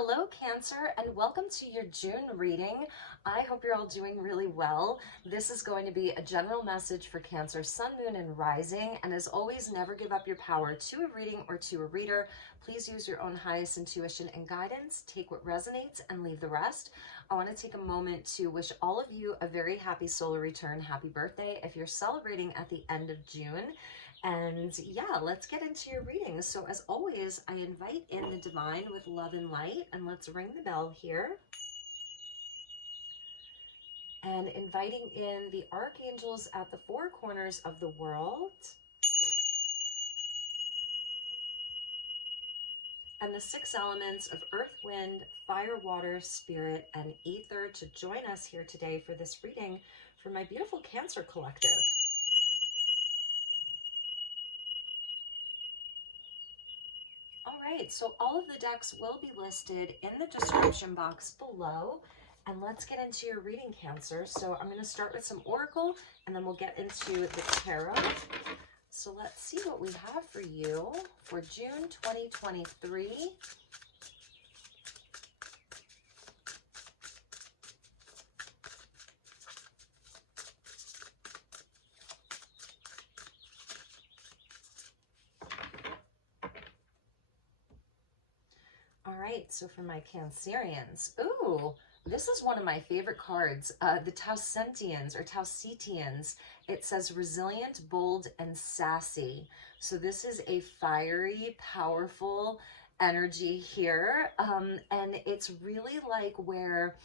Hello, Cancer, and welcome to your June reading. I hope you're all doing really well. This is going to be a general message for Cancer, Sun, Moon, and Rising. And as always, never give up your power to a reading or to a reader. Please use your own highest intuition and guidance. Take what resonates and leave the rest. I want to take a moment to wish all of you a very happy solar return. Happy birthday if you're celebrating at the end of June. And yeah, let's get into your reading. So as always, I invite in the divine with love and light, and let's ring the bell here. And inviting in the archangels at the four corners of the world. And the six elements of earth, wind, fire, water, spirit, and ether to join us here today for this reading for my beautiful Cancer collective. All right, so all of the decks will be listed in the description box below. And let's get into your reading, Cancer. So I'm going to start with some Oracle, and then we'll get into the Tarot. So let's see what we have for you for June 2023. All right, so for my Cancerians, ooh, this is one of my favorite cards, the Tausentians or Tausetians. It says resilient, bold, and sassy. So this is a fiery, powerful energy here. And it's really like where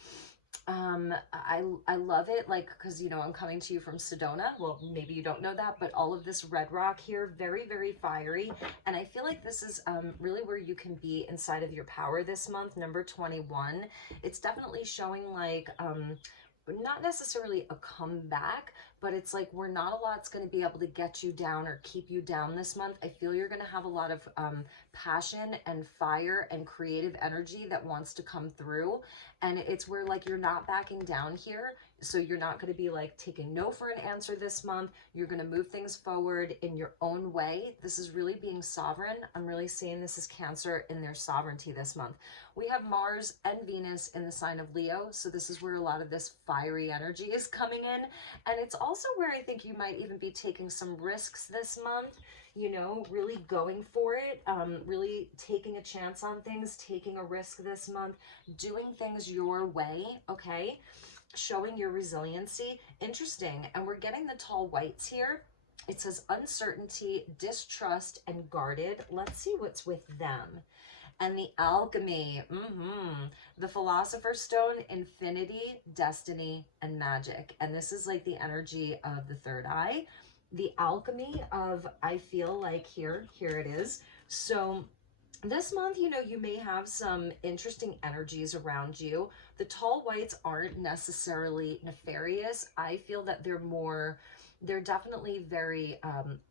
I love it, like, because you know I'm coming to you from Sedona. Well, maybe you don't know that, but all of this red rock here, very, very fiery. And I feel like this is really where you can be inside of your power this month, number 21. It's definitely showing like not necessarily a comeback, but it's like where not a lot's going to be able to get you down or keep you down this month. I feel you're going to have a lot of passion and fire and creative energy that wants to come through. And it's where like you're not backing down here. So you're not going to be like taking no for an answer this month. You're going to move things forward in your own way. This is really being sovereign. I'm really seeing this as Cancer in their sovereignty this month. We have Mars and Venus in the sign of Leo. So this is where a lot of this fiery energy is coming in. And it's also where I think you might even be taking some risks this month, you know, really going for it, really taking a chance on things, taking a risk this month, doing things your way, okay? Showing your resiliency. Interesting. And we're getting the tall whites here. It says uncertainty, distrust, and guarded. Let's see what's with them. And the alchemy, the philosopher's stone, infinity, destiny, and magic. And this is like the energy of the third eye. The alchemy of, I feel like here it is. So this month, you know, you may have some interesting energies around you. The tall whites aren't necessarily nefarious. I feel that they're definitely very,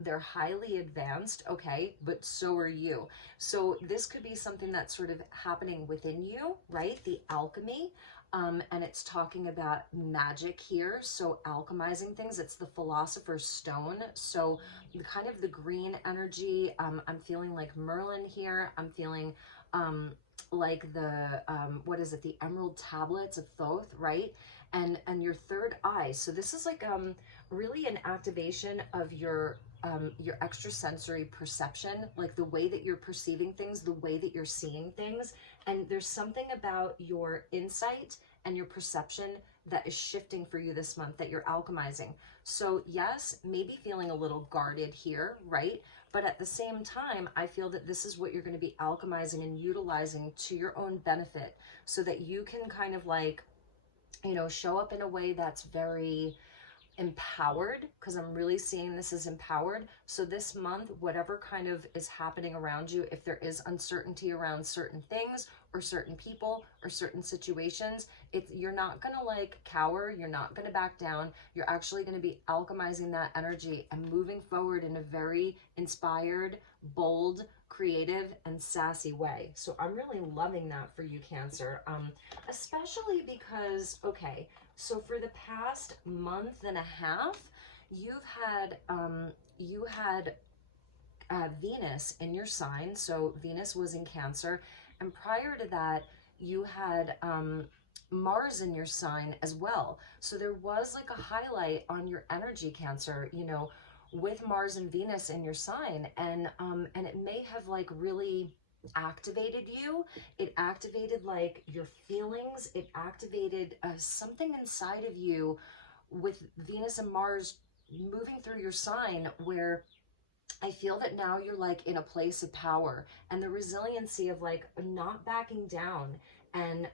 they're highly advanced, okay, but so are you. So this could be something that's sort of happening within you, right? The alchemy. And it's talking about magic here. So alchemizing things, it's the philosopher's stone. So kind of the green energy. I'm feeling like Merlin here. I'm feeling like the, what is it? The emerald tablets of Thoth, right? And your third eye. So this is like really an activation of your extrasensory perception, like the way that you're perceiving things, the way that you're seeing things. And there's something about your insight and your perception that is shifting for you this month, that you're alchemizing. So yes, maybe feeling a little guarded here, right? But at the same time, I feel that this is what you're going to be alchemizing and utilizing to your own benefit so that you can kind of like, you know, show up in a way that's very empowered, because I'm really seeing this as empowered. So this month, whatever kind of is happening around you, if there is uncertainty around certain things or certain people or certain situations, you're not going to like cower, you're not going to back down, you're actually going to be alchemizing that energy and moving forward in a very inspired, bold, creative, and sassy way. So I'm really loving that for you, Cancer, especially because, okay, so for the past month and a half, you had Venus in your sign. So Venus was in Cancer. And prior to that, you had Mars in your sign as well. So there was like a highlight on your energy, Cancer, you know, with Mars and Venus in your sign. And it may have like really activated you. It activated like your feelings. It activated something inside of you with Venus and Mars moving through your sign, where I feel that now you're like in a place of power, and the resiliency of like not backing down, and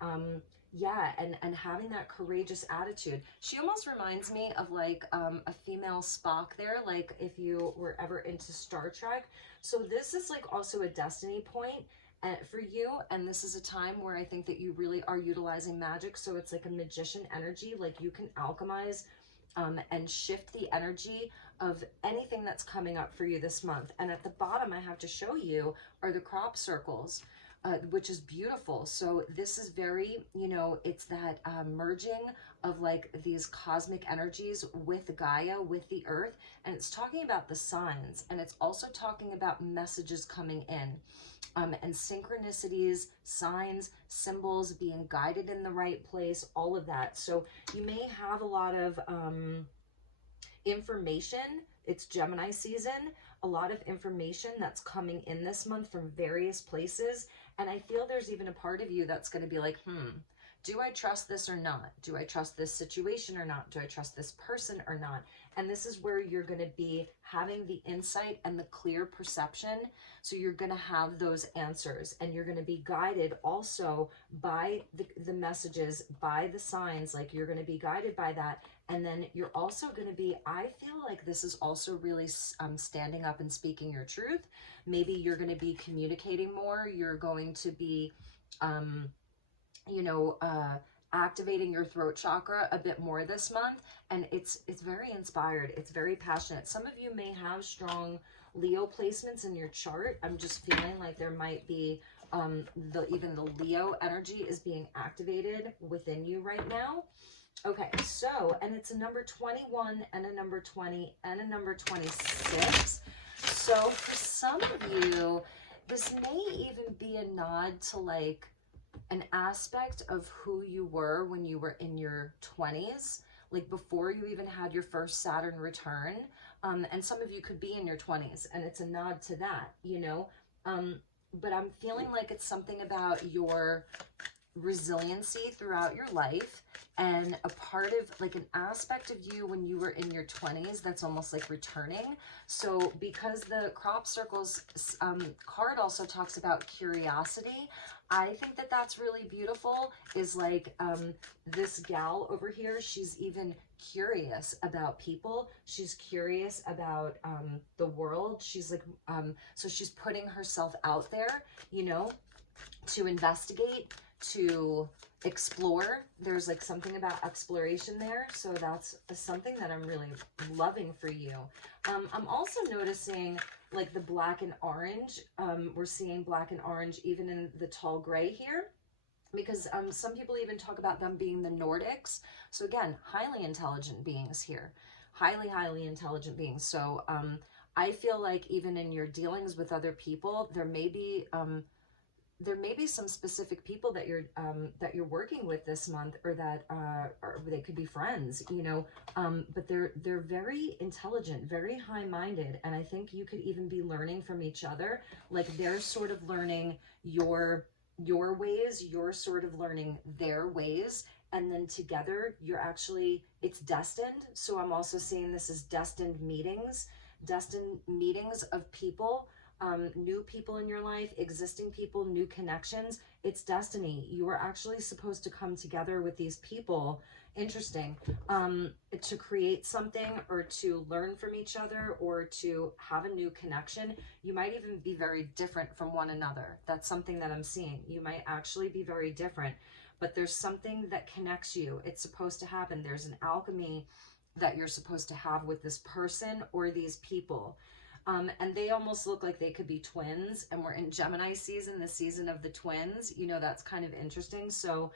yeah, and having that courageous attitude. She almost reminds me of like a female Spock there, like if you were ever into Star Trek. So this is like also a destiny point for you, and this is a time where I think that you really are utilizing magic. So it's like a magician energy, like you can alchemize and shift the energy of anything that's coming up for you this month. And at the bottom, I have to show you are the crop circles, which is beautiful. So this is very, you know, it's that merging of like these cosmic energies with Gaia, with the earth. And it's talking about the signs, and it's also talking about messages coming in. And synchronicities, signs, symbols, being guided in the right place, all of that. So you may have a lot of information. It's Gemini season, a lot of information that's coming in this month from various places. And I feel there's even a part of you that's going to be like, do I trust this or not? Do I trust this situation or not? Do I trust this person or not? And this is where you're going to be having the insight and the clear perception. So you're going to have those answers, and you're going to be guided also by the messages, by the signs. Like you're going to be guided by that. And then you're also going to be, I feel like this is also really standing up and speaking your truth. Maybe you're going to be communicating more. You're going to be, you know, activating your throat chakra a bit more this month. And it's very inspired. It's very passionate. Some of you may have strong Leo placements in your chart. I'm just feeling like there might be even the Leo energy is being activated within you right now. Okay, so, and it's a number 21 and a number 20 and a number 26. So for some of you, this may even be a nod to like an aspect of who you were when you were in your 20s, like before you even had your first Saturn return. And some of you could be in your 20s, and it's a nod to that, you know. But I'm feeling like it's something about your resiliency throughout your life, and a part of like an aspect of you when you were in your 20s that's almost like returning. So because the crop circles card also talks about curiosity, I think that that's really beautiful. Is like this gal over here, she's even curious about people. She's curious about the world. She's like, so she's putting herself out there, you know, to investigate, to explore. There's like something about exploration there. So that's something that I'm really loving for you. I'm also noticing like the black and orange. We're seeing black and orange even in the tall gray here, because some people even talk about them being the Nordics. So again, highly intelligent beings here, highly intelligent beings. So I feel like even in your dealings with other people, there may be some specific people that you're working with this month, or that or they could be friends, you know, but they're very intelligent, very high-minded, and I think you could even be learning from each other. Like they're sort of learning your ways, you're sort of learning their ways, and then together you're actually, it's destined. So I'm also seeing this as destined meetings of people. New people in your life, existing people, new connections. It's destiny. You are actually supposed to come together with these people. Interesting. To create something, or to learn from each other, or to have a new connection. You might even be very different from one another. That's something that I'm seeing. You might actually be very different, but there's something that connects you. It's supposed to happen. There's an alchemy that you're supposed to have with this person or these people. And they almost look like they could be twins, and we're in Gemini season, the season of the twins. You know, that's kind of interesting. So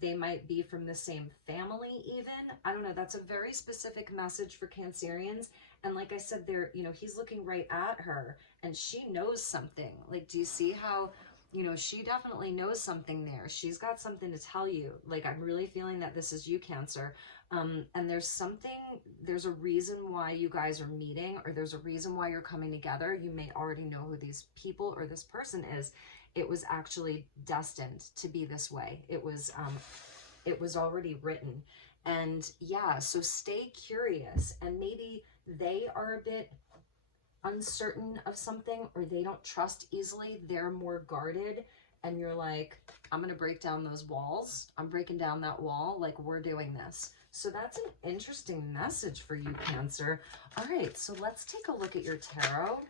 they might be from the same family even. I don't know. That's a very specific message for Cancerians. And like I said, there, you know, he's looking right at her, and she knows something. Like, do you see how you know, she definitely knows something there. She's got something to tell you. Like, I'm really feeling that this is you, Cancer. And there's a reason why you guys are meeting, or there's a reason why you're coming together. You may already know who these people or this person is. It was actually destined to be this way. It was already written. And yeah, so stay curious, and maybe they are a bit uncertain of something, or they don't trust easily. They're more guarded, and you're like, I'm gonna break down those walls. I'm breaking down that wall. Like, we're doing this. So that's an interesting message for you, Cancer. All right, so let's take a look at your tarot.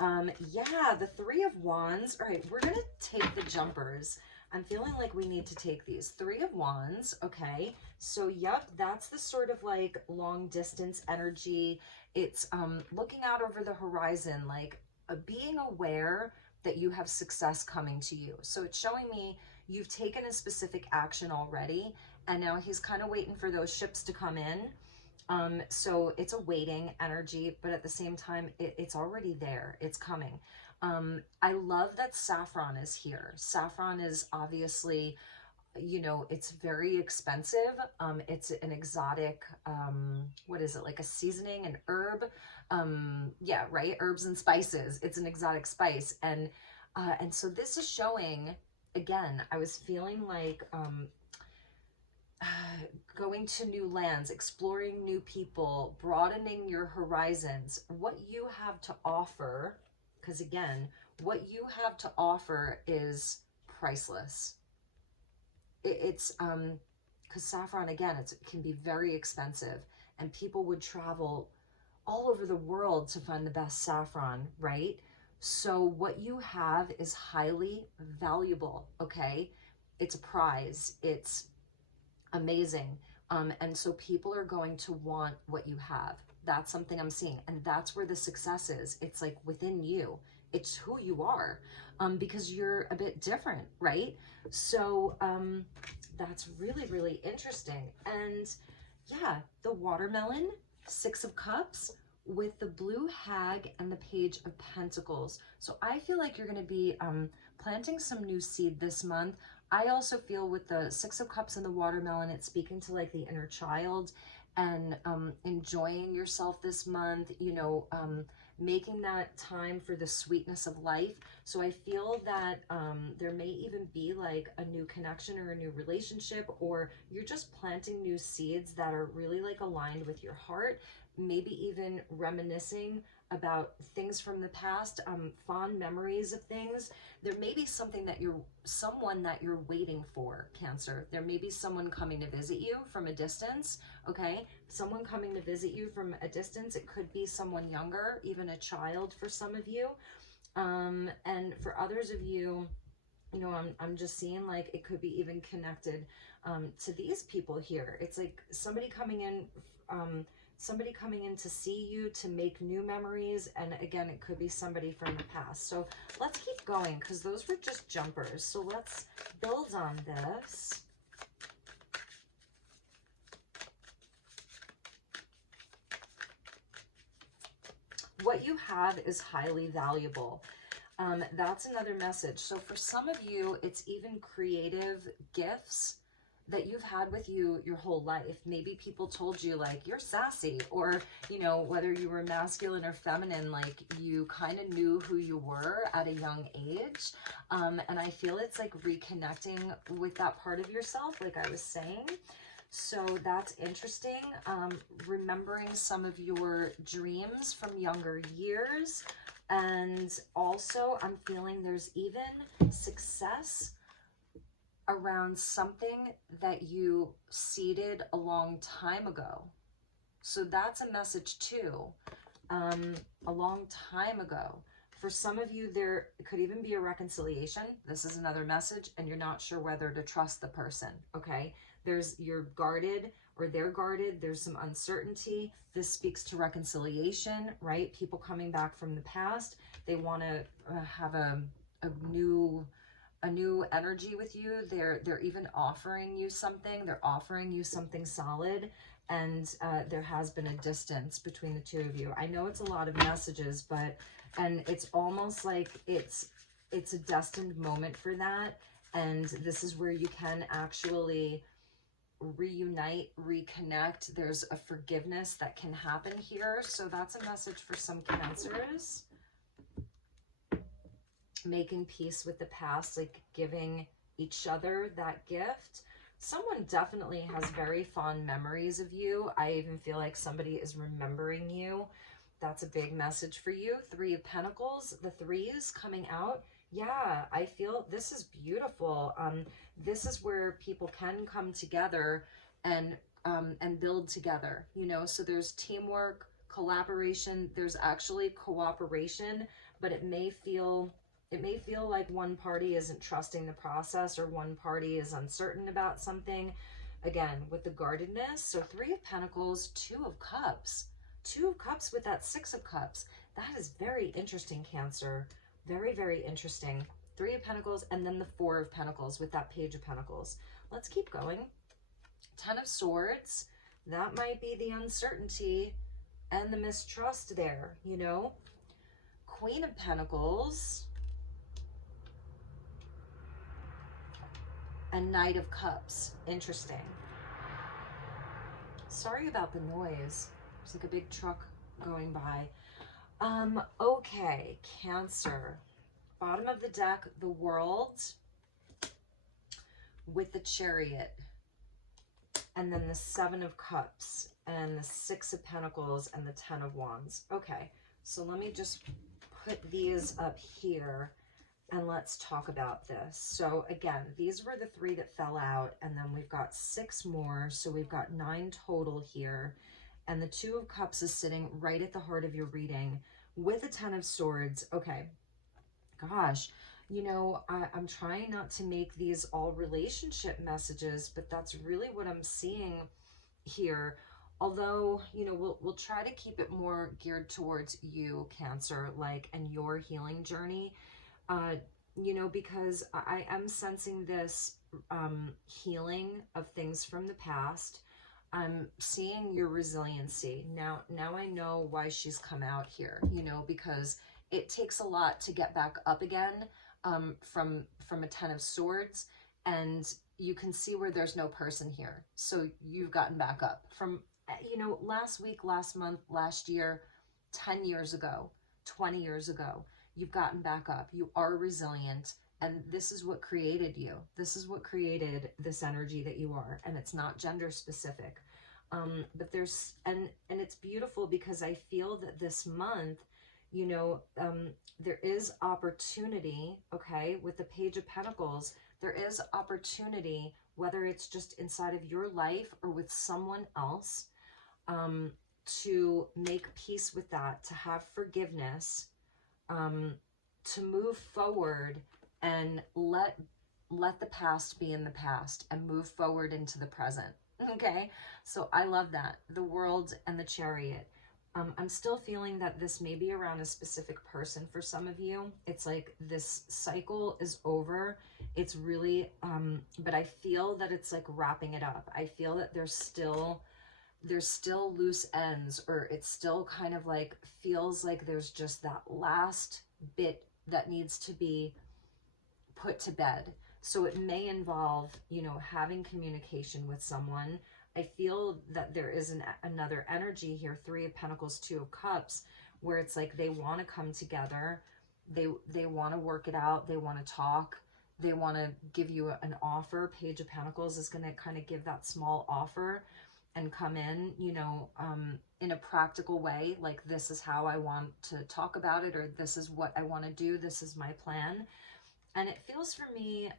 Yeah, the Three of Wands. All right, we're gonna take the jumpers. I'm feeling like we need to take these. Three of Wands, okay. So, yep, that's the sort of like long distance energy. It's looking out over the horizon, like being aware that you have success coming to you. So it's showing me you've taken a specific action already, and now he's kind of waiting for those ships to come in. So it's a waiting energy, but at the same time, it's already there. It's coming. I love that Saffron is here. Saffron is obviously, you know, it's very expensive. It's an exotic, what is it, like a seasoning, an herb? Yeah, right, herbs and spices. It's an exotic spice. And so this is showing, again, I was feeling like, going to new lands, exploring new people, broadening your horizons, what you have to offer, because again, what you have to offer is priceless. It's because saffron, again, it can be very expensive, and people would travel all over the world to find the best saffron, right? So what you have is highly valuable, okay? It's a prize. It's amazing. And so people are going to want what you have. That's something I'm seeing. And that's where the success is. It's like within you. It's who you are, because you're a bit different, right? So that's really, really interesting. And yeah, the watermelon, Six of Cups, with the blue hag and the Page of Pentacles. So I feel like you're going to be planting some new seed this month. I also feel with the Six of Cups and the watermelon, it's speaking to like the inner child and enjoying yourself this month, you know, making that time for the sweetness of life. So I feel that there may even be like a new connection or a new relationship, or you're just planting new seeds that are really like aligned with your heart, maybe even reminiscing about things from the past, fond memories of things. There may be someone that you're waiting for, Cancer. There may be someone coming to visit you from a distance, okay? Someone coming to visit you from a distance. It could be someone younger, even a child for some of you. And for others of you, you know, I'm just seeing like it could be even connected to these people here. It's like somebody coming in to see you, to make new memories. And again, it could be somebody from the past. So let's keep going, because those were just jumpers. So let's build on this. What you have is highly valuable. That's another message. So for some of you, it's even creative gifts that you've had with you your whole life. Maybe people told you like, you're sassy, or, you know, whether you were masculine or feminine, like you kind of knew who you were at a young age. And I feel it's like reconnecting with that part of yourself, like I was saying. So that's interesting. Remembering some of your dreams from younger years. And also I'm feeling there's even success around something that you seeded a long time ago. So that's a message too. A long time ago. For some of you, there could even be a reconciliation. This is another message, and you're not sure whether to trust the person, okay? You're guarded, or they're guarded. There's some uncertainty. This speaks to reconciliation, right? People coming back from the past. They want to have a new energy with you. They're even offering you something. They're offering you something solid. And there has been a distance between the two of you. I know it's a lot of messages, and it's almost like it's it's a destined moment for that. And this is where you can actually reunite, reconnect. There's a forgiveness that can happen here. So that's a message for some Cancers. Making peace with the past, like giving each other that gift. Someone definitely has very fond memories of you. I even feel like somebody is remembering you. That's a big message for you. Three of Pentacles, the threes coming out. Yeah, I feel this is beautiful. This is where people can come together and build together, you know. So there's teamwork, collaboration, there's actually cooperation, but it may feel like one party isn't trusting the process, or one party is uncertain about something. Again, with the guardedness, so Three of Pentacles, Two of Cups. Two of Cups with that Six of Cups. That is very interesting, Cancer. Very, very interesting. Three of Pentacles, and then the Four of Pentacles with that Page of Pentacles. Let's keep going. Ten of Swords. That might be the uncertainty and the mistrust there, you know. Queen of Pentacles. And Knight of Cups. Interesting. Sorry about the noise. It's like a big truck going by. Okay, Cancer. Bottom of the deck, the World with the Chariot. And then the Seven of Cups and the Six of Pentacles and the Ten of Wands. Okay, so let me just put these up here and let's talk about this. So again, these were the three that fell out, and then we've got six more, so we've got 9 total here. And the Two of Cups is sitting right at the heart of your reading with a Ten of Swords. Okay, gosh, you know, I'm trying not to make these all relationship messages, but that's really what I'm seeing here. Although, you know, we'll try to keep it more geared towards you, Cancer, like, and your healing journey. You know, because I am sensing this healing of things from the past. I'm seeing your resiliency. Now I know why she's come out here, you know, because it takes a lot to get back up again from a Ten of Swords, and you can see where there's no person here. So you've gotten back up from, you know, last week, last month, last year, 10 years ago, 20 years ago. You've gotten back up. You are resilient. And this is what created you. This is what created this energy that you are. And it's not gender specific. But there's, and it's beautiful because I feel that this month, you know, there is opportunity, okay, with the Page of Pentacles. There is opportunity, whether it's just inside of your life or with someone else, to make peace with that, to have forgiveness, to move forward and let the past be in the past and move forward into the present. Okay, so I love that. The World and the Chariot. I'm still feeling that this may be around a specific person for some of you. It's like this cycle is over. It's really, but I feel that it's like wrapping it up. I feel that there's still loose ends, or it's still kind of like feels like there's just that last bit that needs to be put to bed. So it may involve, you know, having communication with someone. I feel that there is another energy here, Three of Pentacles, Two of Cups, where it's like they want to come together. They want to work it out. They want to talk. They want to give you an offer. Page of Pentacles is going to kind of give that small offer and come in, you know, in a practical way. Like, this is how I want to talk about it, or this is what I want to do. This is my plan. And it feels for me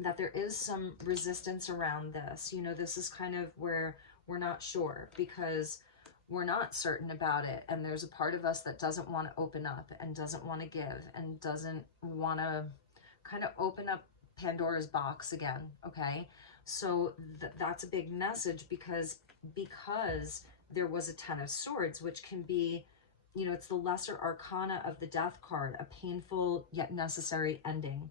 that there is some resistance around this. You know, this is kind of where we're not sure because we're not certain about it. And there's a part of us that doesn't want to open up and doesn't want to give and doesn't want to kind of open up Pandora's box again. Okay. So that's a big message because there was a Ten of Swords, which can be, you know, it's the lesser arcana of the Death card, a painful yet necessary ending.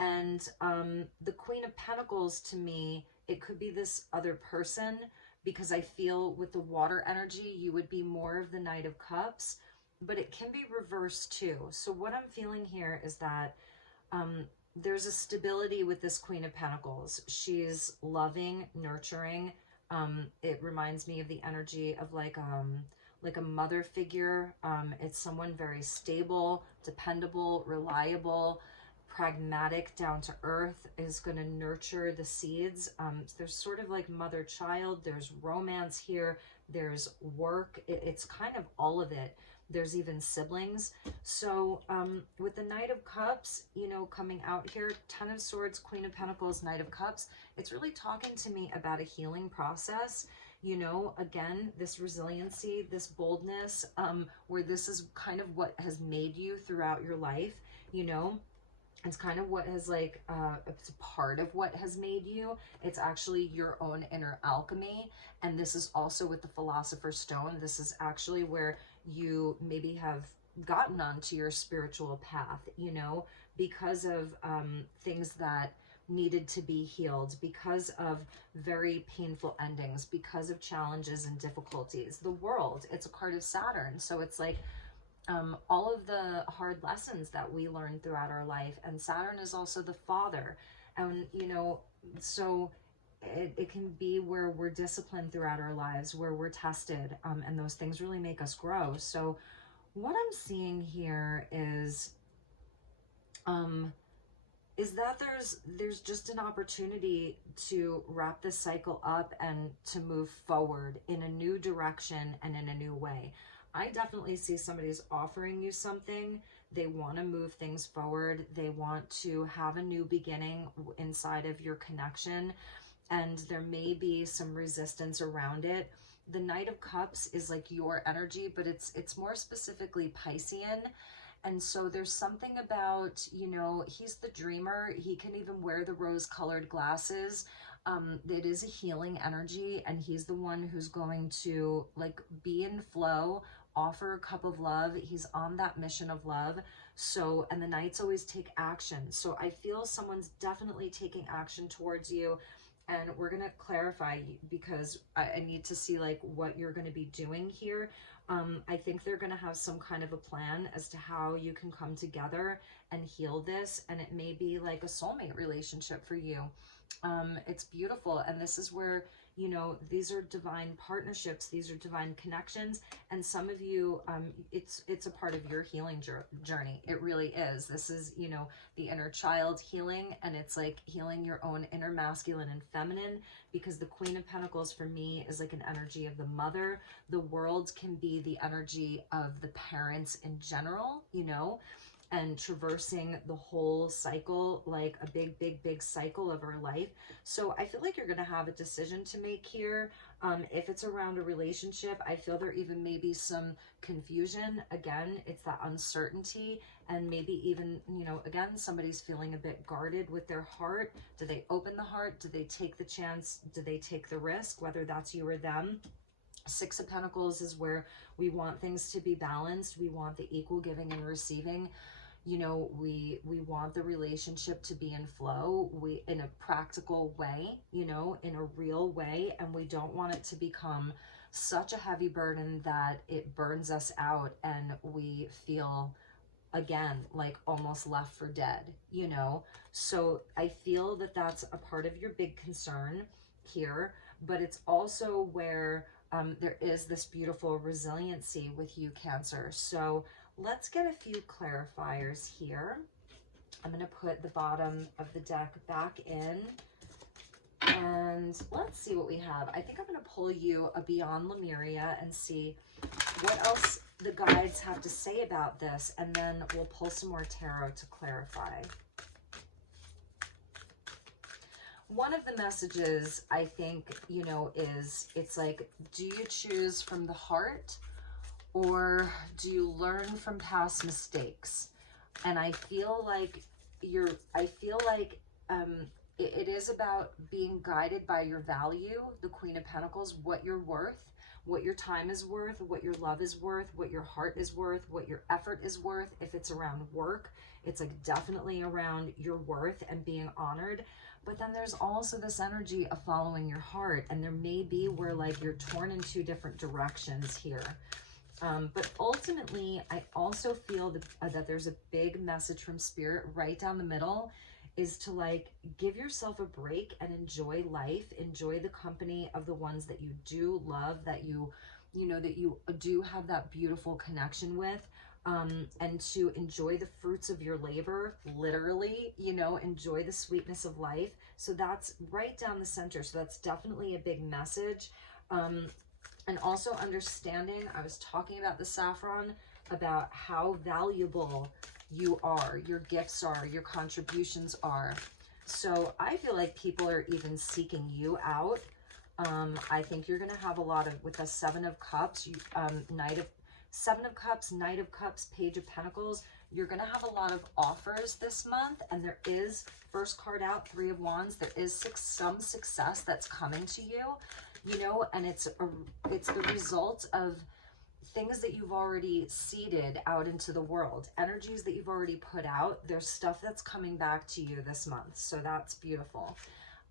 And the Queen of Pentacles, to me, it could be this other person, because I feel with the water energy, you would be more of the Knight of Cups. but it can be reversed too. So what I'm feeling here is that there's a stability with this Queen of Pentacles. She's loving, nurturing. It reminds me of the energy of like a mother figure. It's someone very stable, dependable, reliable, pragmatic, down to earth, is going to nurture the seeds. There's sort of like mother-child. There's romance here. There's work. It's kind of all of it. There's even siblings. So with the Knight of Cups, you know, coming out here, Ten of Swords, Queen of Pentacles, Knight of Cups, it's really talking to me about a healing process. You know, again, this resiliency, this boldness, where this is kind of what has made you throughout your life, you know. It's kind of what has like, it's a part of what has made you. It's actually your own inner alchemy. And this is also with the Philosopher's Stone. This is actually where you maybe have gotten onto your spiritual path, you know, because of things that needed to be healed, because of very painful endings, because of challenges and difficulties. The World, it's a card of Saturn. So it's like, all of the hard lessons that we learn throughout our life. And Saturn is also the father. And, you know, so it can be where we're disciplined throughout our lives, where we're tested, and those things really make us grow. So what I'm seeing here is that there's just an opportunity to wrap this cycle up and to move forward in a new direction and in a new way. I definitely see somebody's offering you something. They want to move things forward. They want to have a new beginning inside of your connection, and there may be some resistance around it. The Knight of Cups is like your energy, but it's more specifically Piscean. And so there's something about, you know, he's the dreamer. He can even wear the rose-colored glasses. It is a healing energy, and he's the one who's going to like be in flow, offer a cup of love. He's on that mission of love. So, and the Knights always take action. So I feel someone's definitely taking action towards you. And we're going to clarify, because I need to see like what you're going to be doing here. I think they're going to have some kind of a plan as to how you can come together and heal this. And it may be like a soulmate relationship for you. It's beautiful. And this is where, you know, these are divine partnerships. These are divine connections. And some of you, it's a part of your healing journey. It really is. This is, you know, the inner child healing, and it's like healing your own inner masculine and feminine, because the Queen of Pentacles for me is like an energy of the mother. The World can be the energy of the parents in general, you know, and traversing the whole cycle, like a big cycle of our life. So I feel like you're going to have a decision to make here. If it's around a relationship, I feel there even may be some confusion. Again, it's that uncertainty, and maybe even, you know, again, somebody's feeling a bit guarded with their heart. Do they open the heart? Do they take the chance? Do they take the risk? Whether that's you or them. Six of Pentacles is where we want things to be balanced. We want the equal giving and receiving. You know, we want the relationship to be in flow, in a practical way, you know, in a real way, and we don't want it to become such a heavy burden that it burns us out and we feel, again, like almost left for dead, you know. So I feel that that's a part of your big concern here, but it's also where there is this beautiful resiliency with you, Cancer. So let's get a few clarifiers here. I'm going to put the bottom of the deck back in, and let's see what we have. I think I'm going to pull you a Beyond Lemuria and see what else the guides have to say about this, and then we'll pull some more tarot to clarify. One of the messages, I think, you know, is it's like, do you choose from the heart, or do you learn from past mistakes? And I feel like it is about being guided by your value, the Queen of Pentacles, what you're worth, what your time is worth, what your love is worth, what your heart is worth, what your effort is worth. If it's around work, it's like definitely around your worth and being honored. But then there's also this energy of following your heart, and there may be where like you're torn in two different directions here. But ultimately, I also feel that there's a big message from Spirit right down the middle, is to like give yourself a break and enjoy life, enjoy the company of the ones that you do love, that you know, that you do have that beautiful connection with, and to enjoy the fruits of your labor, literally, you know, enjoy the sweetness of life. So that's right down the center. So that's definitely a big message. And also understanding, I was talking about the saffron, about how valuable you are, your gifts are, your contributions are. So I feel like people are even seeking you out. I think you're going to have a lot of, with the Seven of Cups, Seven of Cups, Knight of Cups, Page of Pentacles, you're going to have a lot of offers this month. And there is, first card out, Three of Wands, there is some success that's coming to you. You know, and it's the result of things that you've already seeded out into the world, energies that you've already put out. There's stuff that's coming back to you this month, so that's beautiful.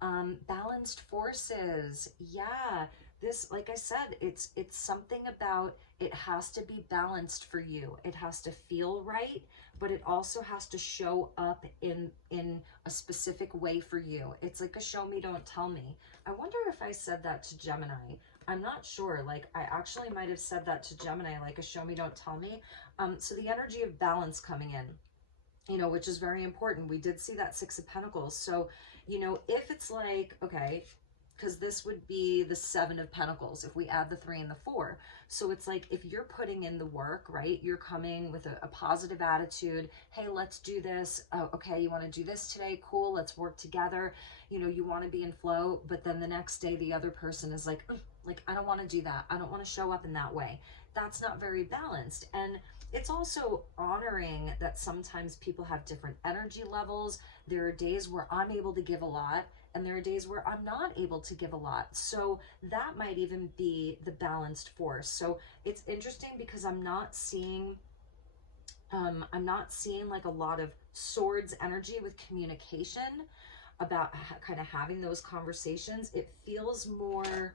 Balanced forces, yeah. This, like I said, it's something about, it has to be balanced for you. It has to feel right, but it also has to show up in a specific way for you. It's like a show me, don't tell me. I wonder if I said that to Gemini. I'm not sure. Like, I actually might have said that to Gemini, like a show me, don't tell me. So the energy of balance coming in, you know, which is very important. We did see that Six of Pentacles. So, you know, if it's like, okay, because this would be the Seven of Pentacles if we add the 3 and the 4. So it's like, if you're putting in the work, right, you're coming with a positive attitude. Hey, let's do this. Okay, you want to do this today? Cool, let's work together. You know, you want to be in flow, but then the next day the other person is like, I don't want to do that. I don't want to show up in that way. That's not very balanced. And it's also honoring that sometimes people have different energy levels. There are days where I'm able to give a lot, and there are days where I'm not able to give a lot. So that might even be the balanced force. So it's interesting because I'm not seeing like a lot of swords energy with communication about kind of having those conversations. It feels more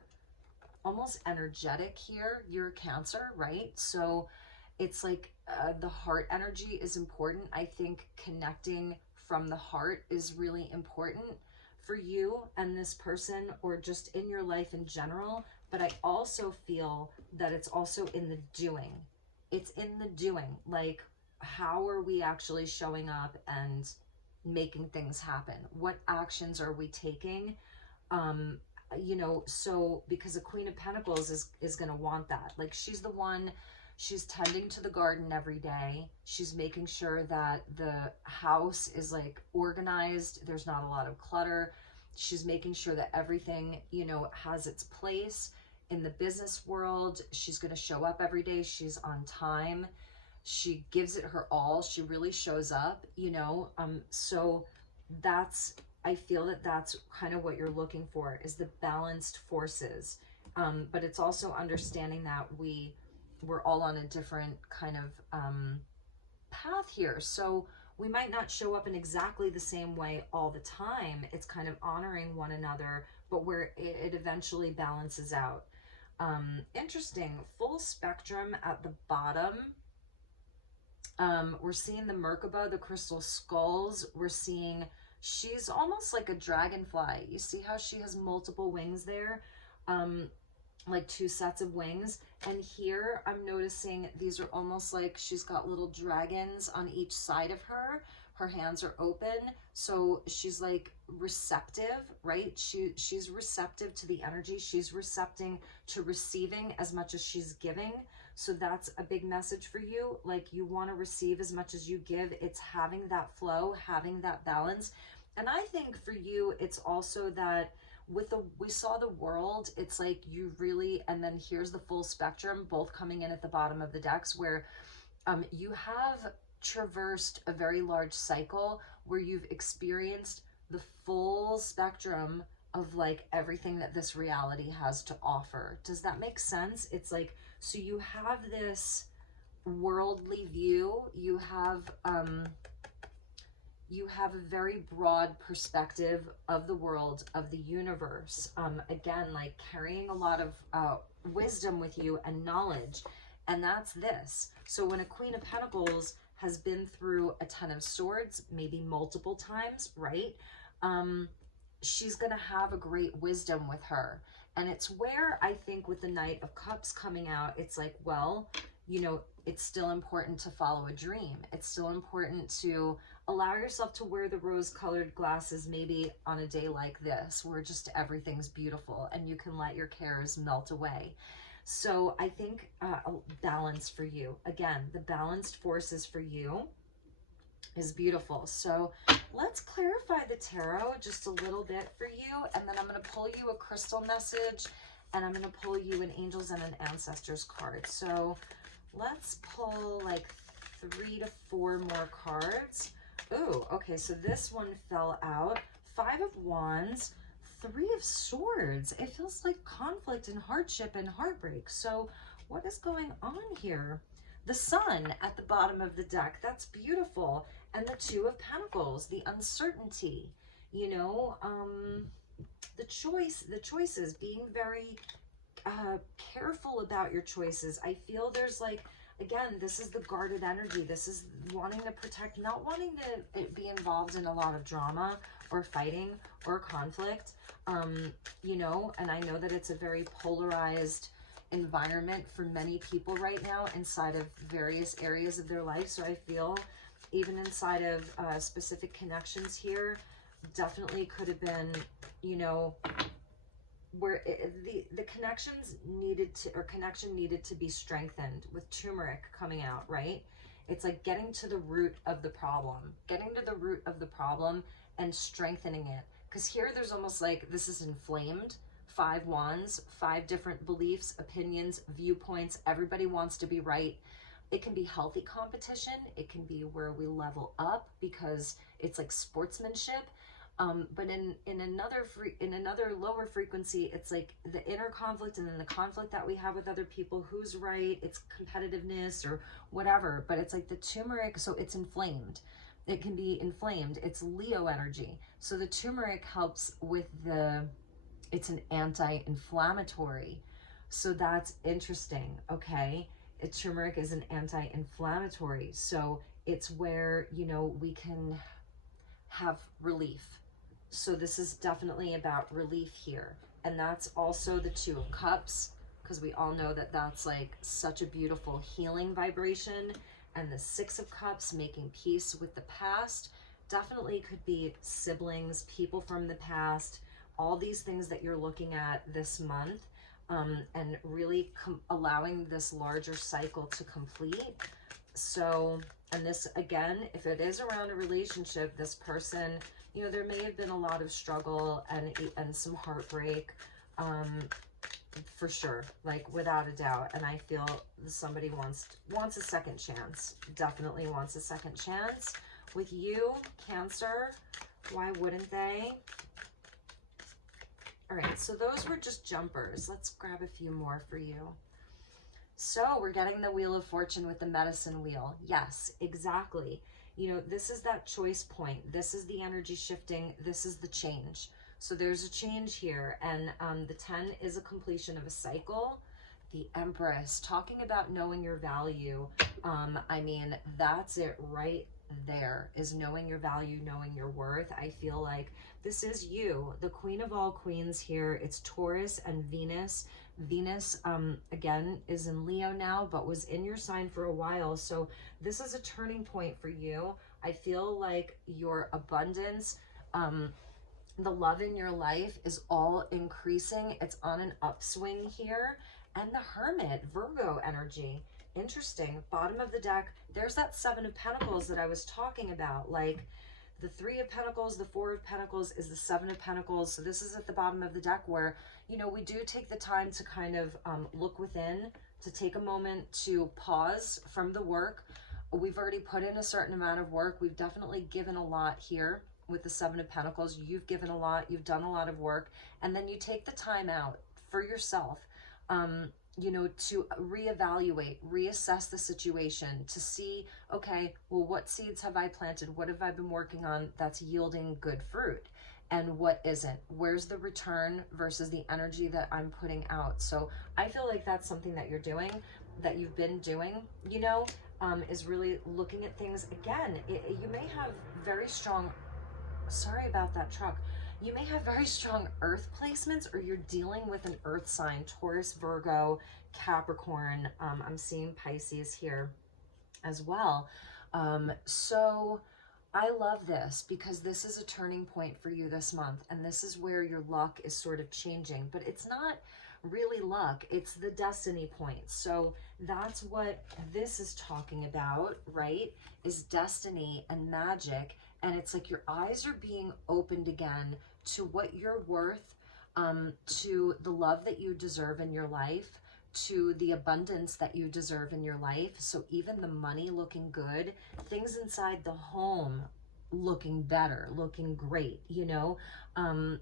almost energetic here. You're Cancer, right? So it's like the heart energy is important. I think connecting from the heart is really important for you and this person, or just in your life in general. But I also feel that it's also in the doing. It's in the doing. Like, how are we actually showing up and making things happen? What actions are we taking? You know, so because the Queen of Pentacles is going to want that. Like, she's the one, she's tending to the garden every day. She's making sure that the house is like organized. There's not a lot of clutter. She's making sure that everything, you know, has its place. In the business world, she's going to show up every day. She's on time. She gives it her all. She really shows up, you know. So that's, I feel that that's kind of what you're looking for, is the balanced forces. But it's also understanding that we're all on a different kind of path here. So we might not show up in exactly the same way all the time. It's kind of honoring one another, but where it eventually balances out. Interesting. Full spectrum at the bottom. We're seeing the Merkaba, the crystal skulls. We're seeing, she's almost like a dragonfly. You see how she has multiple wings there? Like 2 sets of wings. And here I'm noticing these are almost like she's got little dragons on each side of her. Her hands are open. So she's like receptive, right? She's receptive to the energy. She's recepting to receiving as much as she's giving. So that's a big message for you. Like, you want to receive as much as you give. It's having that flow, having that balance. And I think for you, it's also that we saw the world, it's like you really, and then here's the full spectrum, both coming in at the bottom of the decks, where you have traversed a very large cycle where you've experienced the full spectrum of like everything that this reality has to offer. Does that make sense? It's like, so you have this worldly view, you have a very broad perspective of the world, of the universe. Again, like carrying a lot of wisdom with you and knowledge. And that's this. So when a Queen of Pentacles has been through a Ten of Swords, maybe multiple times, right? She's going to have a great wisdom with her. And it's where I think with the Knight of Cups coming out, it's like, well, you know, it's still important to follow a dream. It's still important to allow yourself to wear the rose-colored glasses maybe on a day like this, where just everything's beautiful and you can let your cares melt away. So I think balance for you. Again, the balanced forces for you is beautiful. So let's clarify the tarot just a little bit for you, and then I'm going to pull you a crystal message, and I'm going to pull you an angels and an ancestors card. So let's pull like 3 to 4 more cards. Ooh, okay, so this one fell out. 5 of Wands, 3 of Swords. It feels like conflict and hardship and heartbreak. So what is going on here? The Sun at the bottom of the deck. That's beautiful. And the 2 of Pentacles, the uncertainty, you know, the choices, being very careful about your choices. I feel there's like, again, this is the guarded energy. This is wanting to protect, not wanting to be involved in a lot of drama or fighting or conflict, you know, and I know that it's a very polarized environment for many people right now inside of various areas of their life. So I feel even inside of specific connections here, definitely could have been, you know, where the connections needed to, or connection needed to be strengthened with turmeric coming out, right? It's like getting to the root of the problem, and strengthening it. Because here there's almost like this is inflamed. 5 wands, 5 different beliefs, opinions, viewpoints. Everybody wants to be right. It can be healthy competition. It can be where we level up because it's like sportsmanship. But in another lower frequency, it's like the inner conflict and then the conflict that we have with other people. Who's right? It's competitiveness or whatever. But it's like the turmeric, so it's inflamed. It can be inflamed. It's Leo energy. So the turmeric helps with it's an anti-inflammatory. So that's interesting, okay? Turmeric is an anti-inflammatory. So it's where, you know, we can have relief. So this is definitely about relief here. And that's also the 2 of Cups, because we all know that that's like such a beautiful healing vibration. And the 6 of Cups, making peace with the past, definitely could be siblings, people from the past, all these things that you're looking at this month, and really allowing this larger cycle to complete. So, and this, again, if it is around a relationship, this person, you know, there may have been a lot of struggle and some heartbreak, for sure, like without a doubt. And I feel somebody wants a second chance, definitely wants a second chance with you, Cancer. Why wouldn't they? All right, so those were just jumpers. Let's grab a few more for you. So we're getting the Wheel of Fortune with the Medicine Wheel. Yes, exactly. You know, this is that choice point. This is the energy shifting. This is the change. So there's a change here. And the 10 is a completion of a cycle. The Empress, talking about knowing your value. I mean, that's it right there, is knowing your value, knowing your worth. I feel like this is you, the Queen of all queens here. It's Taurus and Venus. Venus, again, is in Leo now, but was in your sign for a while. So this is a turning point for you. I feel like your abundance, the love in your life is all increasing. It's on an upswing here. And the Hermit, Virgo energy. Interesting. Bottom of the deck, there's that 7 of Pentacles that I was talking about. Like the 3 of Pentacles, the 4 of Pentacles is the 7 of Pentacles. So this is at the bottom of the deck where, you know, we do take the time to kind of look within, to take a moment to pause from the work. We've already put in a certain amount of work. We've definitely given a lot here with the 7 of Pentacles. You've given a lot. You've done a lot of work. And then you take the time out for yourself, you know, to reevaluate, reassess the situation, to see, okay, well, what seeds have I planted? What have I been working on that's yielding good fruit? And what isn't? Where's the return versus the energy that I'm putting out? So I feel like that's something that you're doing. that you've been doing, you know, is really looking at things again. You may have very strong, sorry about that truck. You may have very strong earth placements, or you're dealing with an earth sign, Taurus, Virgo, Capricorn. I'm seeing Pisces here as well. So I love this because this is a turning point for you this month, and this is where your luck is sort of changing, but it's not really luck, it's the destiny point. So that's what this is talking about, right? Is destiny and magic. And it's like your eyes are being opened again to what you're worth, to the love that you deserve in your life, to the abundance that you deserve in your life. So even the money looking good, things inside the home looking better, looking great, you know.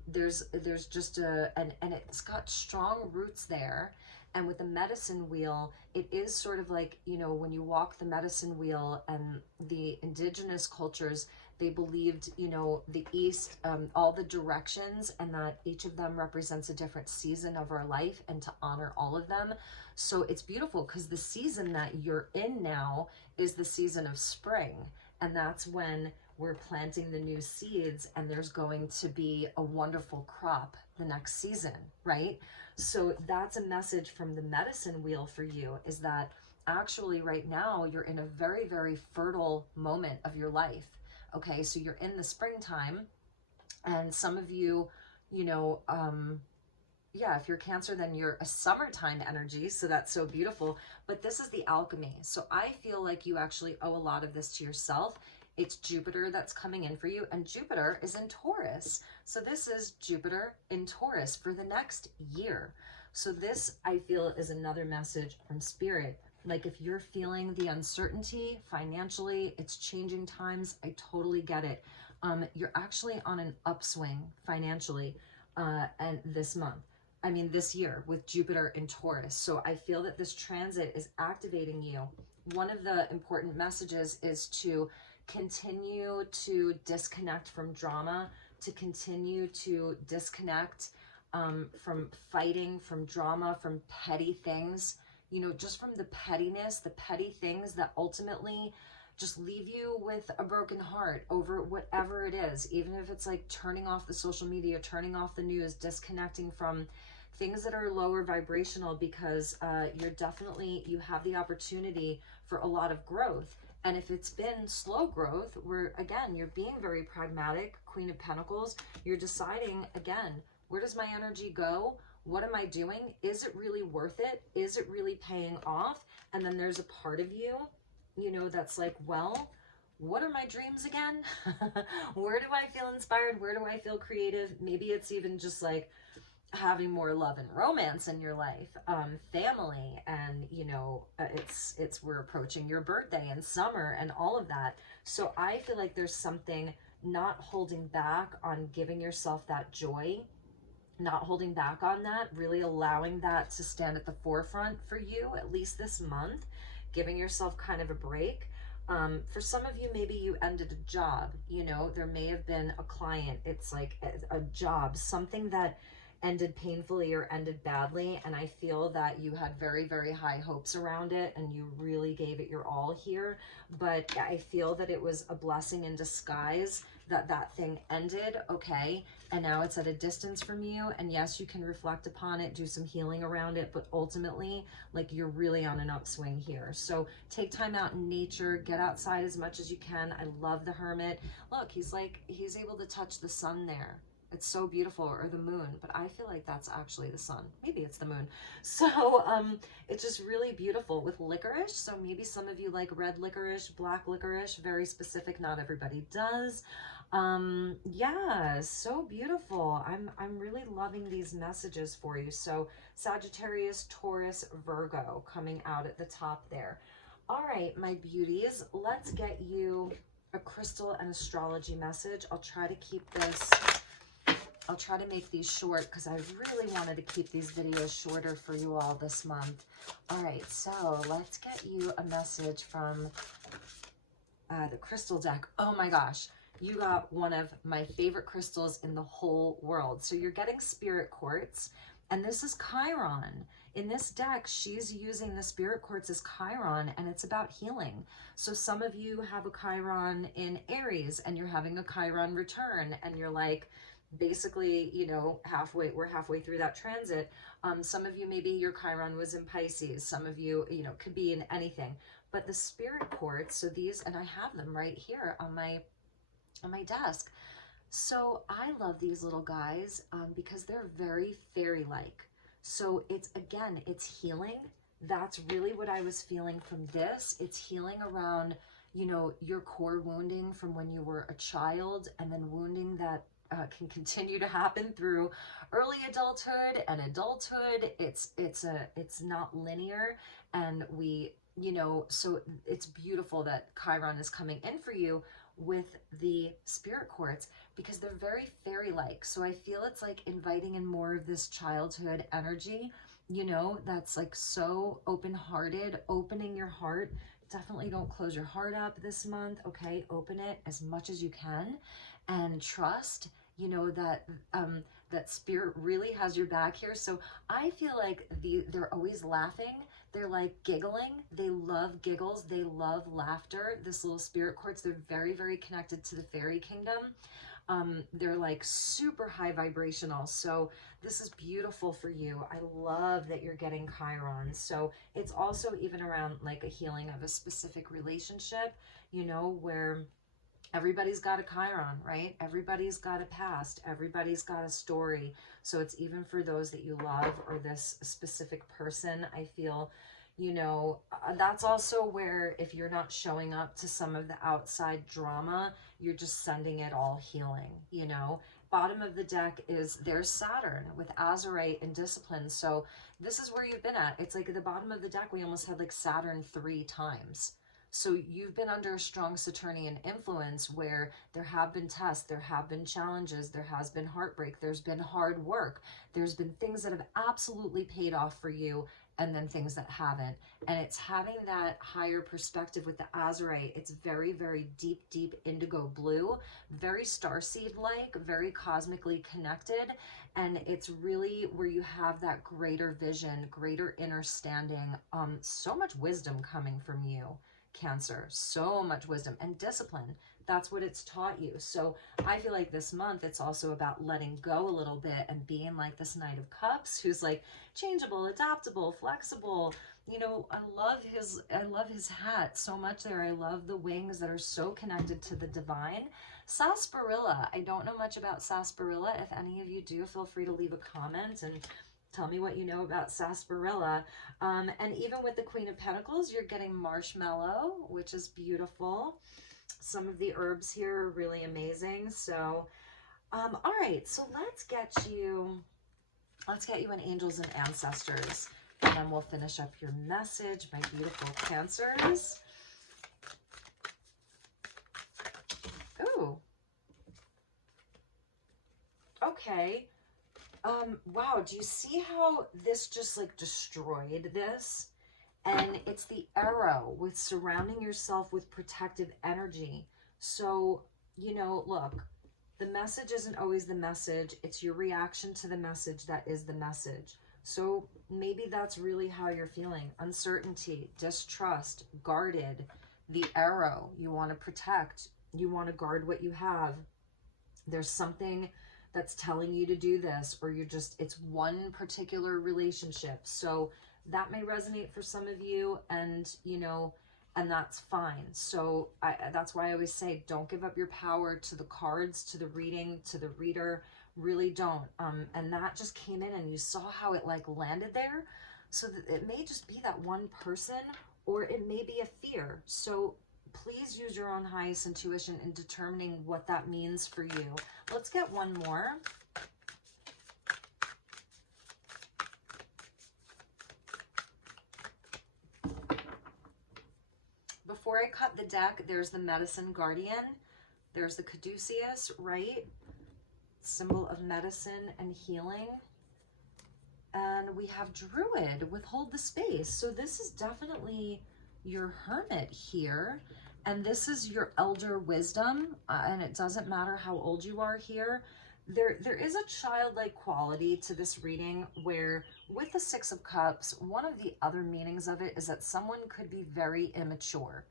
There's just and it's got strong roots there. And with the medicine wheel, it is sort of like, you know, when you walk the medicine wheel, and the indigenous cultures, they believed, you know, the East, all the directions, and that each of them represents a different season of our life, and to honor all of them. So it's beautiful because the season that you're in now is the season of spring. And that's when we're planting the new seeds, and there's going to be a wonderful crop the next season, right? So that's a message from the medicine wheel for you, is that actually right now you're in a very, very fertile moment of your life. Okay, so you're in the springtime, and some of you, you know, yeah, if you're Cancer, then you're a summertime energy, so that's so beautiful. But this is the alchemy. So I feel like you actually owe a lot of this to yourself. It's Jupiter that's coming in for you, and Jupiter is in Taurus. So this is Jupiter in Taurus for the next year. So this, I feel, is another message from Spirit. Like if you're feeling the uncertainty financially, it's changing times, I totally get it. You're actually on an upswing financially, and this month. I mean, this year with Jupiter in Taurus. So I feel that this transit is activating you. One of the important messages is to continue to disconnect from drama, to continue to disconnect from fighting, from drama, from petty things, you know, just from the pettiness, the petty things that ultimately just leave you with a broken heart over whatever it is, even if it's like turning off the social media, turning off the news, disconnecting from things that are lower vibrational, because you have the opportunity for a lot of growth. And if it's been slow growth, where again, you're being very pragmatic, Queen of Pentacles, you're deciding again, where does my energy go? What am I doing? Is it really worth it? Is it really paying off? And then there's a part of you, you know, that's like, well, what are my dreams again? Where do I feel inspired? Where do I feel creative? Maybe it's even just like having more love and romance in your life, family, and you know, we're approaching your birthday and summer and all of that. So I feel like there's something, not holding back on giving yourself that joy, not holding back on that, really allowing that to stand at the forefront for you, at least this month, giving yourself kind of a break. For some of you, maybe you ended a job, you know, there may have been a client, it's like a job, something that ended painfully or ended badly, and I feel that you had very, very high hopes around it, and you really gave it your all here. But I feel that it was a blessing in disguise that that thing ended, okay, and now it's at a distance from you. And yes, you can reflect upon it, do some healing around it, but ultimately, like, you're really on an upswing here. So take time out in nature, get outside as much as you can. I love the Hermit. Look, he's able to touch the sun there. It's so beautiful, or the moon, but I feel like that's actually the sun. Maybe it's the moon. So it's just really beautiful with licorice. So maybe some of you like red licorice, black licorice, very specific. Not everybody does. Yeah, so beautiful. I'm really loving these messages for you. So Sagittarius, Taurus, Virgo coming out at the top there. All right, my beauties, let's get you a crystal and astrology message. I'll try to make these short because I really wanted to keep these videos shorter for you all this month. All right, so let's get you a message from the crystal deck. Oh my gosh, you got one of my favorite crystals in the whole world. So you're getting spirit quartz, And this is Chiron. In this deck, she's using the spirit quartz as Chiron, and it's about healing. So some of you have a Chiron in Aries, and you're having a Chiron return, and you're like, basically, you know, we're halfway through that transit. Some of you, maybe your Chiron was in Pisces. Some of you, you know, could be in anything. But the spirit quartz, so these, and I have them right here on my desk. So I love these little guys because they're very fairy-like. So it's, again, it's healing. That's really what I was feeling from this. It's healing around, you know, your core wounding from when you were a child, and then wounding that can continue to happen through early adulthood and adulthood. It's not linear, and we, you know, so it's beautiful that Chiron is coming in for you with the spirit quartz, because they're very fairy-like. So I feel it's like inviting in more of this childhood energy, you know, that's like so open-hearted, opening your heart. Definitely don't close your heart up this month, okay? Open it as much as you can, and trust, you know, that that spirit really has your back here. So I feel like they're always laughing. They're like giggling. They love giggles. They love laughter. This little spirit quartz, they're very, very connected to the fairy kingdom. They're like super high vibrational. So this is beautiful for you. I love that you're getting Chiron. So it's also even around like a healing of a specific relationship, you know, where everybody's got a Chiron, right? Everybody's got a past. Everybody's got a story. So it's even for those that you love, or this specific person, I feel, you know, that's also where if you're not showing up to some of the outside drama, you're just sending it all healing, you know. Bottom of the deck is there's Saturn with Azurite and discipline. So this is where you've been at. It's like at the bottom of the deck, we almost had like Saturn 3 times. So you've been under a strong Saturnian influence where there have been tests, there have been challenges, there has been heartbreak, there's been hard work, there's been things that have absolutely paid off for you, and then things that haven't. And it's having that higher perspective with the Azurite. It's very, very deep, deep indigo blue, very starseed-like, very cosmically connected. And it's really where you have that greater vision, greater understanding, so much wisdom coming from you, Cancer. So much wisdom and discipline. That's what it's taught you. So I feel like this month it's also about letting go a little bit and being like this Knight of Cups, who's like changeable, adaptable, flexible. You know, I love his hat so much there. I love the wings that are so connected to the divine. Sarsaparilla. I don't know much about sarsaparilla. If any of you do, feel free to leave a comment and tell me what you know about sarsaparilla. And even with the Queen of Pentacles, you're getting marshmallow, which is beautiful. Some of the herbs here are really amazing. So, all right, so let's get you an angels and ancestors, and then we'll finish up your message, my beautiful Cancers. Ooh. Okay. Wow, do you see how this just like destroyed this? And it's the arrow with surrounding yourself with protective energy. So, you know, look, the message isn't always the message. It's your reaction to the message that is the message. So maybe that's really how you're feeling. Uncertainty, distrust, guarded, the arrow. You want to protect. You want to guard what you have. There's something that's telling you to do this, or you're just, it's one particular relationship. So that may resonate for some of you, and, you know, and that's fine. So that's why I always say, don't give up your power to the cards, to the reading, to the reader. Really don't. And that just came in, and you saw how it like landed there. So that it may just be that one person, or it may be a fear. So please use your own highest intuition in determining what that means for you. Let's get one more. Before I cut the deck, there's the Medicine Guardian. There's the Caduceus, right? Symbol of medicine and healing. And we have Druid with Hold the Space. So this is definitely your Hermit here. And this is your elder wisdom. And it doesn't matter how old you are here. there is a childlike quality to this reading where with the Six of Cups, one of the other meanings of it is that someone could be very immature.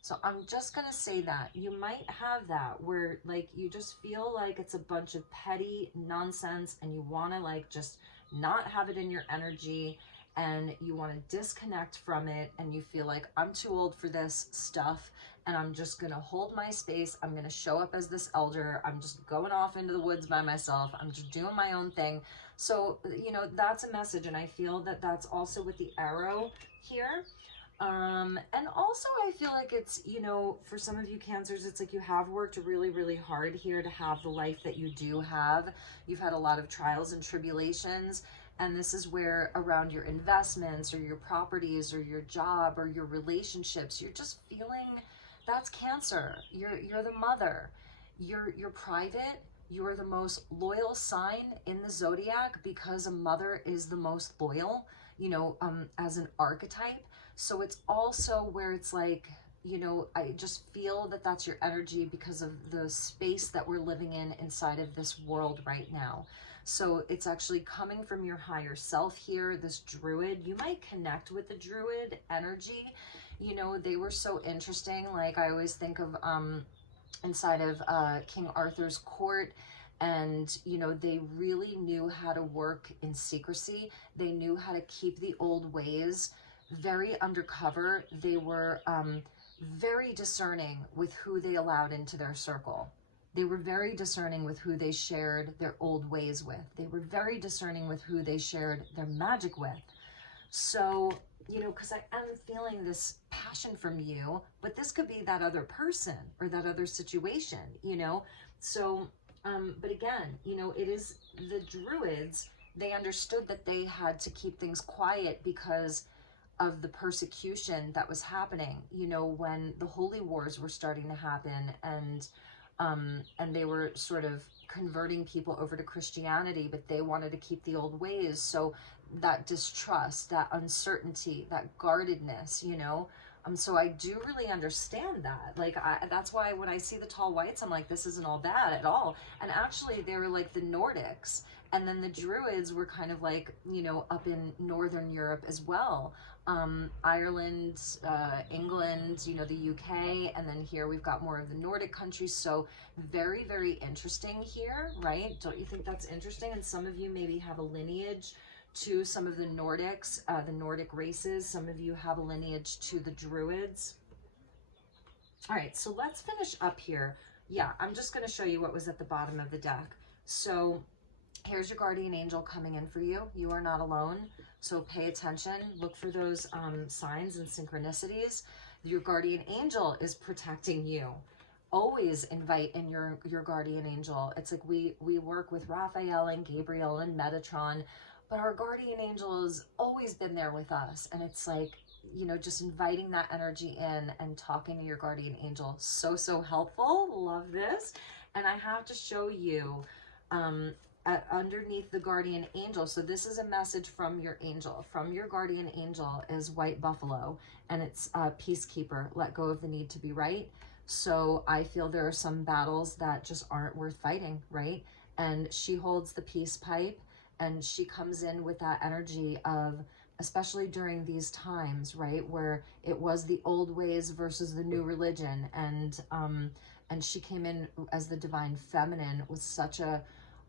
So I'm just going to say that you might have that where like you just feel like it's a bunch of petty nonsense and you want to like just not have it in your energy and you want to disconnect from it and you feel like I'm too old for this stuff and I'm just going to hold my space. I'm going to show up as this elder. I'm just going off into the woods by myself. I'm just doing my own thing. So, you know, that's a message. And I feel that that's also with the arrow here. And also I feel like it's, you know, for some of you Cancers, it's like you have worked really, really hard here to have the life that you do have. You've had a lot of trials and tribulations. And this is where around your investments or your properties or your job or your relationships, you're just feeling that's Cancer. You're the mother. You're private. You're the most loyal sign in the zodiac because a mother is the most loyal, you know, as an archetype. So it's also where it's like, you know, I just feel that that's your energy because of the space that we're living in inside of this world right now. So it's actually coming from your higher self here, this druid. You might connect with the druid energy. You know, they were so interesting. Like I always think of inside of King Arthur's court. And, you know, they really knew how to work in secrecy. They knew how to keep the old ways very undercover. They were very discerning with who they allowed into their circle. They were very discerning with who they shared their old ways with. They were very discerning with who they shared their magic with. So, you know, because I am feeling this passion from you, but this could be that other person or that other situation, you know? So, but again, you know, it is the druids, they understood that they had to keep things quiet because of the persecution that was happening, you know, when the holy wars were starting to happen and they were sort of converting people over to Christianity, but they wanted to keep the old ways. So that distrust, that uncertainty, that guardedness, you know, so I do really understand that. Like, that's why when I see the tall whites, I'm like, this isn't all bad at all. And actually they were like the Nordics, and then the druids were kind of like, you know, up in Northern Europe as well. Ireland, England, you know, the UK, and then here we've got more of the Nordic countries. So very, very interesting here, right? Don't you think that's interesting? And some of you maybe have a lineage to some of the Nordics, the Nordic races. Some of you have a lineage to the druids. All right, so let's finish up here. Yeah, I'm just going to show you what was at the bottom of the deck. So here's your guardian angel coming in for you. You are not alone. So pay attention. Look for those signs and synchronicities. Your guardian angel is protecting you. Always invite in your guardian angel. It's like we work with Raphael and Gabriel and Metatron, but our guardian angel has always been there with us. And it's like, you know, just inviting that energy in and talking to your guardian angel. So, so helpful. Love this. And I have to show you underneath the guardian angel. So this is a message from your angel. From your guardian angel is white buffalo, and it's peacekeeper. Let go of the need to be right. So I feel there are some battles that just aren't worth fighting, right? And she holds the peace pipe, and she comes in with that energy of, especially during these times, right, where it was the old ways versus the new religion, and she came in as the divine feminine with such a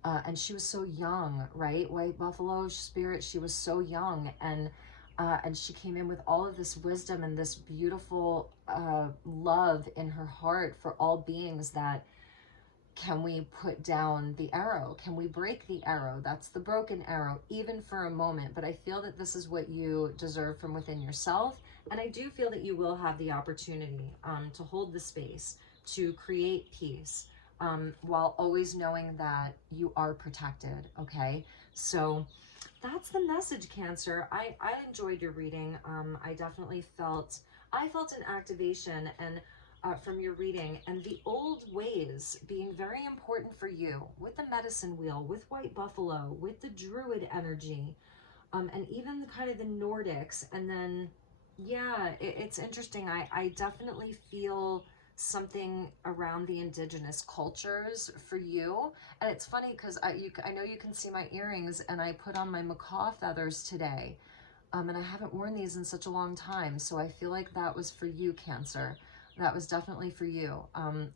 and she was so young, right? White buffalo spirit, she was so young, and she came in with all of this wisdom and this beautiful love in her heart for all beings. That can we put down the arrow? Can we break the arrow? That's the broken arrow, even for a moment. But I feel that this is what you deserve from within yourself. And I do feel that you will have the opportunity to hold the space, to create peace, while always knowing that you are protected, okay? So that's the message, Cancer. I enjoyed your reading. I definitely felt an activation and from your reading, and the old ways being very important for you with the medicine wheel, with white buffalo, with the druid energy, and even kind of the Nordics. And then, yeah, it's interesting. I definitely feel something around the indigenous cultures for you. And it's funny because I know you can see my earrings, and I put on my macaw feathers today. And I haven't worn these in such a long time, so I feel like that was for you, Cancer. That was definitely for you.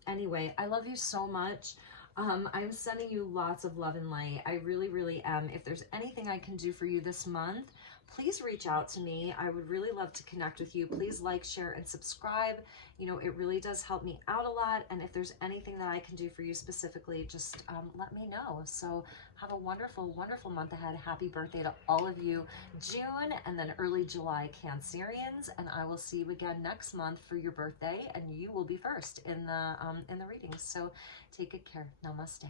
Anyway, I love you so much. I'm sending you lots of love and light. I really, really am. If there's anything I can do for you this month, please reach out to me. I would really love to connect with you. Please like, share, and subscribe. You know, it really does help me out a lot. And if there's anything that I can do for you specifically, just let me know. So have a wonderful, wonderful month ahead. Happy birthday to all of you, June and then early July Cancerians. And I will see you again next month for your birthday, and you will be first in the readings. So take good care. Namaste.